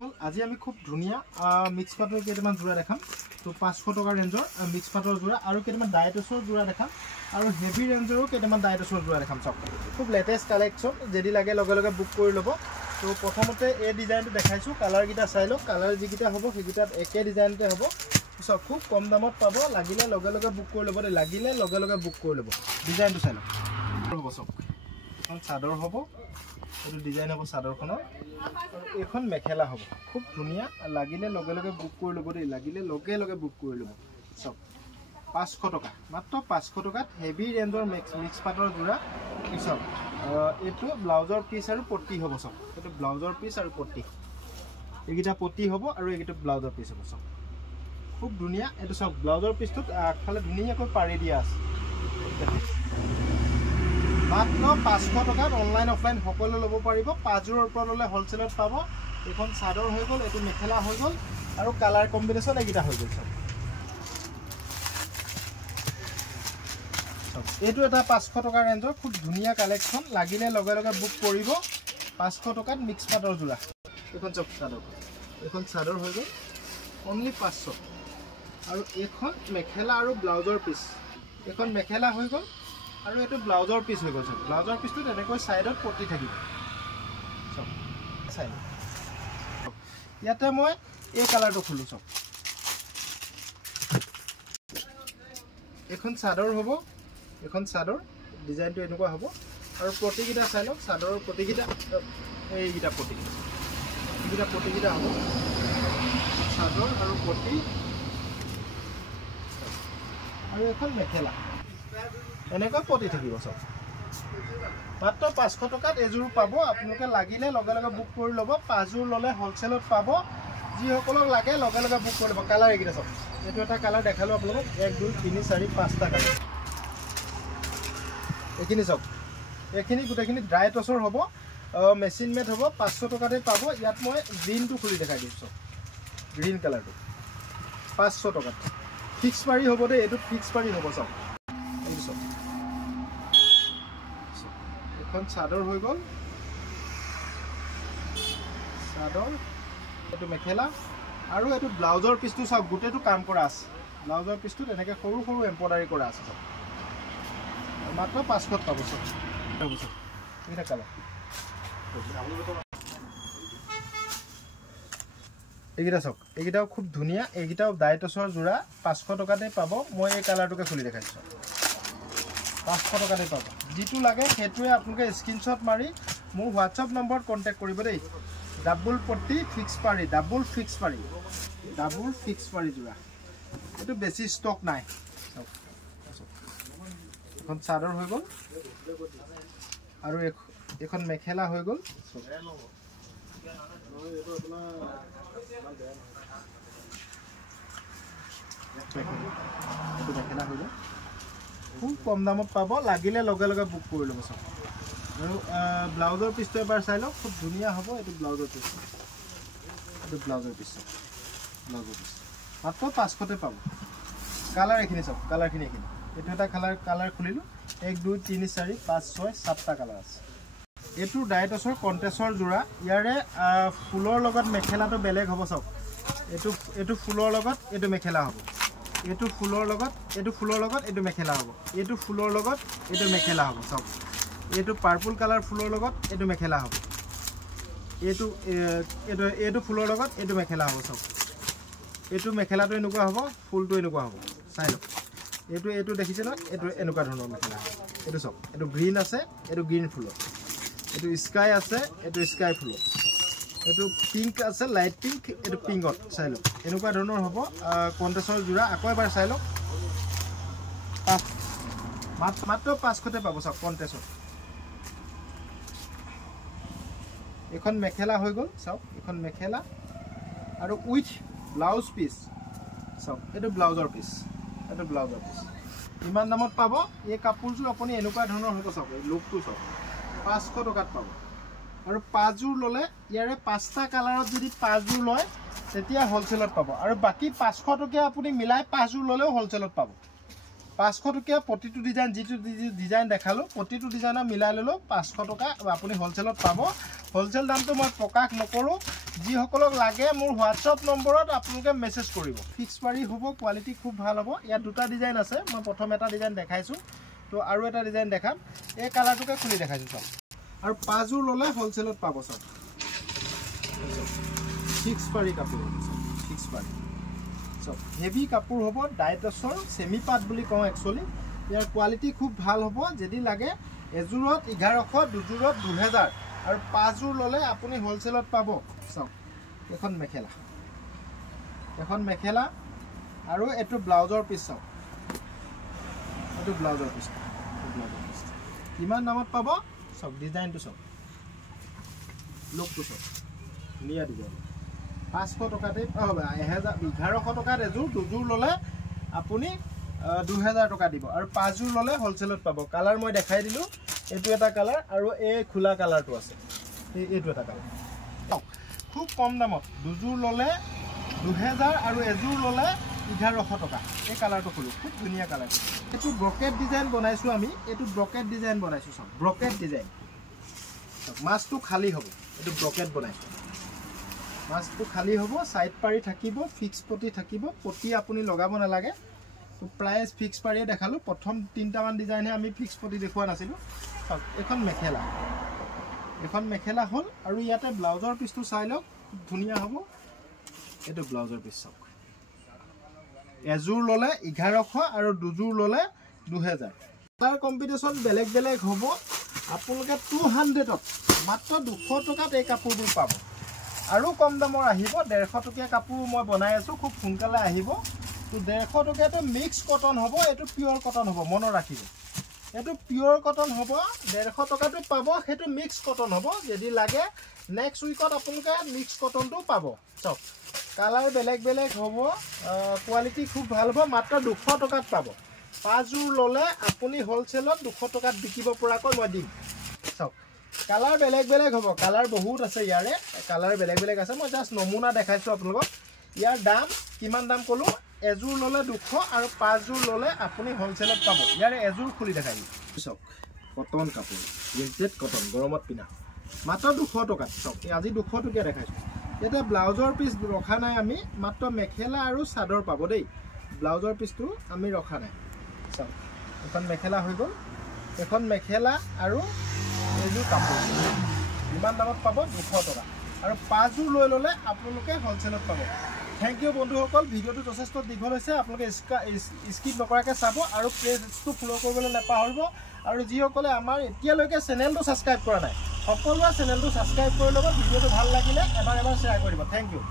আজি আমি খুব ধুনিয়া মিক্স পাটৰ কেইটামান জোৰা দেখাম তো 500 টকা ৰেঞ্জৰ মিক্স পাটৰ জোৰা আৰু কেইটামান ডায়েটছৰ জোৰা দেখাম আৰু হেভি ৰেঞ্জৰো কেইটামান ডায়েটছৰ জোৰা দেখাম সব খুব লেটেষ্ট কালেকচন যদি লাগে লগে লগে বুক কৰি ল'ব তো প্ৰথমতে এই ডিজাইনটো দেখাইছো কালাৰ গিটা চাই লওক কালাৰ যিকিটা হ'ব সেইকিটাত একে ডিজাইনতে হ'ব সব খুব কম দামত পাব লাগিলে লগে লগে বুক কৰি ল'ব লাগিলে লগে লগে বুক কৰি ল'ব ডিজাইনটো চাই লওক হ'ব সব এখন চাদৰ হ'ব এটো ডিজাইন হ'ব চাদৰখনৰ এখন মেখেলা হ'ব খুব ধুনিয়া লাগিলে লগে লগে বুক কৰি ল'ব দেই লাগিলে লগে লগে বুক কৰি ল'ব সব 500 টকা মাত্ৰ 500 টকাত হেভি ৰেঞ্জৰ মিক্স পাটৰ জোৰা সব এটো ব্লাউজৰ পিস আৰু পট্টি হ'ব সব এটো ব্লাউজৰ পিস আৰু পট্টি এইগিটা পট্টি হ'ব আৰু এইগিটা ব্লাউজৰ পিস হ'ব সব খুব ধুনিয়া এটো সব ব্লাউজৰ পিসটোত আগফালে ধুনিয়াকৈ পাৰি দিয়া আছে মাত্ৰ 500 টকাত অনলাইন অফলাইন সকলো ল'ব পাৰিব পাঁচজোৰৰ ওপৰত ল'লে হোলসেলত পাব এখন চাদৰ হৈ গ'ল এটো মেখেলা হৈ গ'ল আৰু কালাৰ কম্বিনেচন এইগিটা হৈ গ'ল সব এটো এটা 500 টকা ৰেঞ্জৰ খুব ধুনিয়া কালেকচন লাগিলে লগে লগে বুক কৰিব 500 টকাত মিক্স পাটৰ জোৰা এখন চক চাদৰ এখন চাদৰ হৈ গ'ল অনলি 500 আৰু এখন মেখেলা আৰু ব্লাউজৰ পিস এখন মেখেলা হৈ গ'ল আৰু এটো ব্লাউজৰ পিস হৈ গ'ল সব ব্লাউজৰ পিসটো এনেকৈ সাইডত পট্টি থাকিব সব চাই ইয়াতে মই এই কালাৰটো খুলো সব এখন চাদৰ হ'ব এখন চাদৰ ডিজাইনটো এনেকুৱা হ'ব আৰু পট্টিকিটা চাই লওক চাদৰৰ পট্টিকিটা এইগিটা পট্টিকিটা হ'ব চাদৰ আৰু পট্টি আৰু এখন মেখেলা এনেকৈ পট্টি থাকিব সব মাত্ৰ 500 টকাত এজোৰ পাব আপোনালোকে লাগিলে লগে লগে বুক কৰি ল'ব পাঁচজোৰ ল'লে হোলসেলত পাব যি সকলক লাগে লগে লগে বুক কৰি ল'ব কালাৰ এইগিটা সব এটো এটা কালাৰ দেখালো আপোনালোক 1 2 3 4 5 টা কালাৰ এখিনি সব এখিনি গুটেখিনি ড্ৰাই টছৰ হ'ব মেচিন মেড হ'ব 500 টকাতে পাব ইয়াত মই গ্ৰীনটো খুলি দেখাই দিম সব গ্ৰীন কালাৰটো 500 টকাত ফিক্স পাৰি হ'ব দে এটো ফিক্স পাৰি হ'ব সব এই সব এখন চাদৰ হৈ গ'ল চাদৰ এটো মেখেলা আৰু এটো ব্লাউজৰ পিসটো সব গুটেটো কাম কৰা আছে ব্লাউজৰ পিসটো এনেকৈ সৰু সৰু এমব্ৰইডাৰী কৰা আছে সব মাত্ৰ 500 পাব সব এটা কালাৰ এইগিটা সব এইগিটাও খুব ধুনিয়া এইগিটাও ডায়েটছৰ জোৰা 500 টকাতে পাব মই এই কালাৰটোকে খুলি দেখাইছো 500 টকাতে পাব যেটো লাগে হেতুৱে আপোনালোকে স্ক্ৰিনশ্বট মাৰি মোৰ WhatsApp নম্বৰত কন্টাক্ট কৰিব দেই ডাবল পট্টি ফিক্স পাৰি জোৰা এটো বেছি ষ্টক নাই এখন চাদৰ হৈ গ'ল আৰু এখন মেখেলা হৈ গ'ল মেখেলা হৈ গ'ল খুব কম দামত পাব লাগিলে লগে লগে বুক কৰি ল'ব সব আৰু ব্লাউজৰ পিসটো এবাৰ চাই লওক খুব ধুনিয়া হ'ব এটো ব্লাউজৰ পিস মাত্ৰ 500 তে পাব কালাৰ এখিনি সব কালাৰখিনি এখিনি এটো এটা কালাৰ খুলিলো 1 2 3 4 5 6 7 টা কালাৰ আছে এটো ডায়েটছৰ কন্টেছৰ জোৰা ইয়াৰে ফুলৰ লগত মেখেলাটো বেলেগ হ'ব সব এটো ফুলৰ লগত এটো মেখেলা হ'ব এটো ফুলৰ লগত এটো মেখেলা হ'ব এটো ফুলৰ লগত এটো মেখেলা হ'ব সব এটো পাৰ্পল কালাৰ ফুলৰ লগত এটো মেখেলা হ'ব এটো ফুলৰ লগত এটো মেখেলা হ'ব সব এটো মেখেলাটো এনেকুৱা হ'ব ফুলটো এনেকুৱা হ'ব চাই লওক এটো দেখিছে ন এটো এনেকুৱা ধৰণৰ মেখেলা এটো সব এটো গ্ৰীন আছে এটো গ্ৰীন ফুলৰ এটো স্কাই আছে এটো স্কাই ফুলৰ এটো পিংক আছে লাইট পিংক এটো পিংকত চাই লওক এনেকুৱা ধৰণৰ হ'ব কন্টেছৰ জোৰা আকৌ এবাৰ চাই লওক মাত্ৰ 500 তে পাব সব কন্টেছৰ এখন মেখেলা হৈ গ'ল সব এখন মেখেলা আৰু উইথ ব্লাউজ পিস সব এটো ব্লাউজৰ পিস ইমান দামত পাব এই কাপোৰযোৰ আপুনি এনেকুৱা ধৰণৰ হ'ব সব লুকটো সব 500 টকাত পাব আৰু পাঁচজোৰ ল'লে ইয়াৰে 5টা কালাৰত যদি পাঁচজোৰ লয় তেতিয়া হোলসেলত পাব আৰু বাকি 500 টকা আপুনি মিলাই পাঁচজোৰ ল'লেও হোলসেলত পাব 500 টকা প্ৰতিটো ডিজাইন যেটো ডিজাইন দেখালো প্ৰতিটো ডিজাইনৰ মিলাই ল'লো 500 টকা আপুনি হোলসেলত পাব হোলসেল দামটো মই প্ৰকাশ নকৰো যিসকলক লাগে মোৰ হোৱাটছআপ নম্বৰত আপোনালোকে মেছেজ কৰিব ফিক্স পাৰি হ'ব কোৱালিটি খুব ভাল হ'ব ইয়াত দুটা ডিজাইন আছে মই প্ৰথম এটা ডিজাইন দেখাইছোঁ তো আৰু এটা ডিজাইন দেখাম এই কালাৰটোকে খুলি দেখাইছোঁ চাওক আৰু পাঁচযোৰ ল'লে হ'লচেলত পাব চাওক ফিক্স পাৰি কাপোৰ হ'ব চাওক ফিক্স পাৰি চাওক হেভি কাপোৰ হ'ব ডাইটছৰ চেমি পাট বুলি কওঁ একচুৱেলি ইয়াৰ কোৱালিটি খুব ভাল হ'ব যদি লাগে এযোৰত 1100 দুযোৰত 2000 আৰু পাঁচযোৰ ল'লে আপুনি হ'লচেলত পাব চাওক এখন মেখেলা আৰু এইটো ব্লাউজৰ পিচ চাওক এইটো ব্লাউজৰ পিচ কিমান দামত পাব চাওক ডিজাইনটো চাওক লুকটো চাওক ধুনীয়া ডিজাইন 500 টকাতে 1100 টকাত এযোৰ দুযোৰ ল'লে আপুনি 2000 টকা দিব আৰু পাঁচযোৰ ল'লে হ'লচেলত পাব কালাৰ মই দেখাই দিলোঁ এইটো এটা কালাৰ আৰু এই খোলা কালাৰটো আছে এইটো এটা কালাৰ খুব কম দামত দুযোৰ ল'লে 2000 আৰু এযোৰ ল'লে 1100 টকা এই কালাৰটো খুলো খুব ধুনীয়া কালাৰ এইটো ব্ৰকেট ডিজাইন বনাইছোঁ আমি এইটো ব্ৰকেট ডিজাইন বনাইছোঁ চাওক ব্ৰকেট ডিজাইন মাছটো খালী হ'ব এইটো ব্ৰকেট বনাইছোঁ মাছটো খালী হ'ব সাইড পাৰি থাকিব ফিক্স পটি থাকিব পটি আপুনি লগাব নালাগে তো প্ৰাইস ফিক্স পাৰিয়ে দেখালোঁ প্ৰথম তিনিটামান ডিজাইনহে আমি ফিক্স পটি দেখুৱা নাছিলোঁ চাওক এখন মেখেলা হ'ল আৰু ইয়াতে ব্লাউজৰ পিচটো চাই লওক ধুনীয়া হ'ব এইটো ব্লাউজৰ পিচ চাওক এযোৰ ল'লে 1100 আৰু দুযোৰ ল'লে 2000 তাৰ কম্পিটিশ্যন বেলেগ বেলেগ হ'ব আপোনালোকে 200ত মাত্ৰ 200 টকাত এই কাপোৰবোৰ পাব আৰু কম দামৰ আহিব 150 টকীয়া কাপোৰ মই বনাই আছোঁ খুব সোনকালে আহিব তো 150 টকীয়াটো মিক্স কটন হ'ব এইটো পিয়ৰ কটন হ'ব মনত ৰাখিব এইটো পিয়ৰ কটন হ'ব 150 টকাটো পাব সেইটো মিক্স কটন হ'ব যদি লাগে নেক্সট উইকত আপোনালোকে মিক্স কটনটো পাব চাওক কালাৰ বেলেগ বেলেগ হ'ব কোৱালিটি খুব ভাল হ'ব মাত্ৰ 200 টকাত পাব পাঁচযোৰ ল'লে আপুনি হ'লচেলত 200 টকাত বিকিব পৰাকৈ মই দিম চাওক কালাৰ বেলেগ বেলেগ হ'ব কালাৰ বহুত আছে ইয়াৰে কালাৰ বেলেগ বেলেগ আছে মই জাষ্ট নমুনা দেখাইছোঁ আপোনালোকক ইয়াৰ দাম কিমান দাম ক'লোঁ এযোৰ ল'লে 200 আৰু পাঁচযোৰ ল'লে আপুনি হ'লচেলত পাব ইয়াৰে এযোৰ খুলি দেখাই চাওক কটন কাপোৰ প্ৰিণ্টেড কটন গৰমত পিন্ধা মাত্ৰ 200 টকাত চাওক আজি 200 টকীয়া দেখাইছোঁ এটা ব্লাউজৰ পিচ ৰখা নাই আমি মাত্ৰ মেখেলা আৰু চাদৰ পাব দেই ব্লাউজৰ পিচটো আমি ৰখা নাই চাওক এখন মেখেলা হৈ গ'ল এখন মেখেলা আৰু এযোৰ কাপোৰ ইমান দামত পাব 200 টকা আৰু পাঁচযোৰ লৈ ল'লে আপোনালোকে হ'লচেলত পাব থ্যাংক ইউ বন্ধুসকল ভিডিঅ'টো যথেষ্ট দীঘল হৈছে আপোনালোকে স্কিপ নকৰাকৈ চাব আৰু পেজটো ফ'ল' কৰিবলৈ নাপাহৰিব আৰু যিসকলে আমাৰ এতিয়ালৈকে চেনেলটো ছাবস্ক্ৰাইব কৰা নাই সকলোৱে চেনেলটো ছাবস্ক্ৰাইব কৰি ল'ব ভিডিঅ'টো ভাল লাগিলে এবাৰ শ্বেয়াৰ কৰিব থ্যাংক ইউ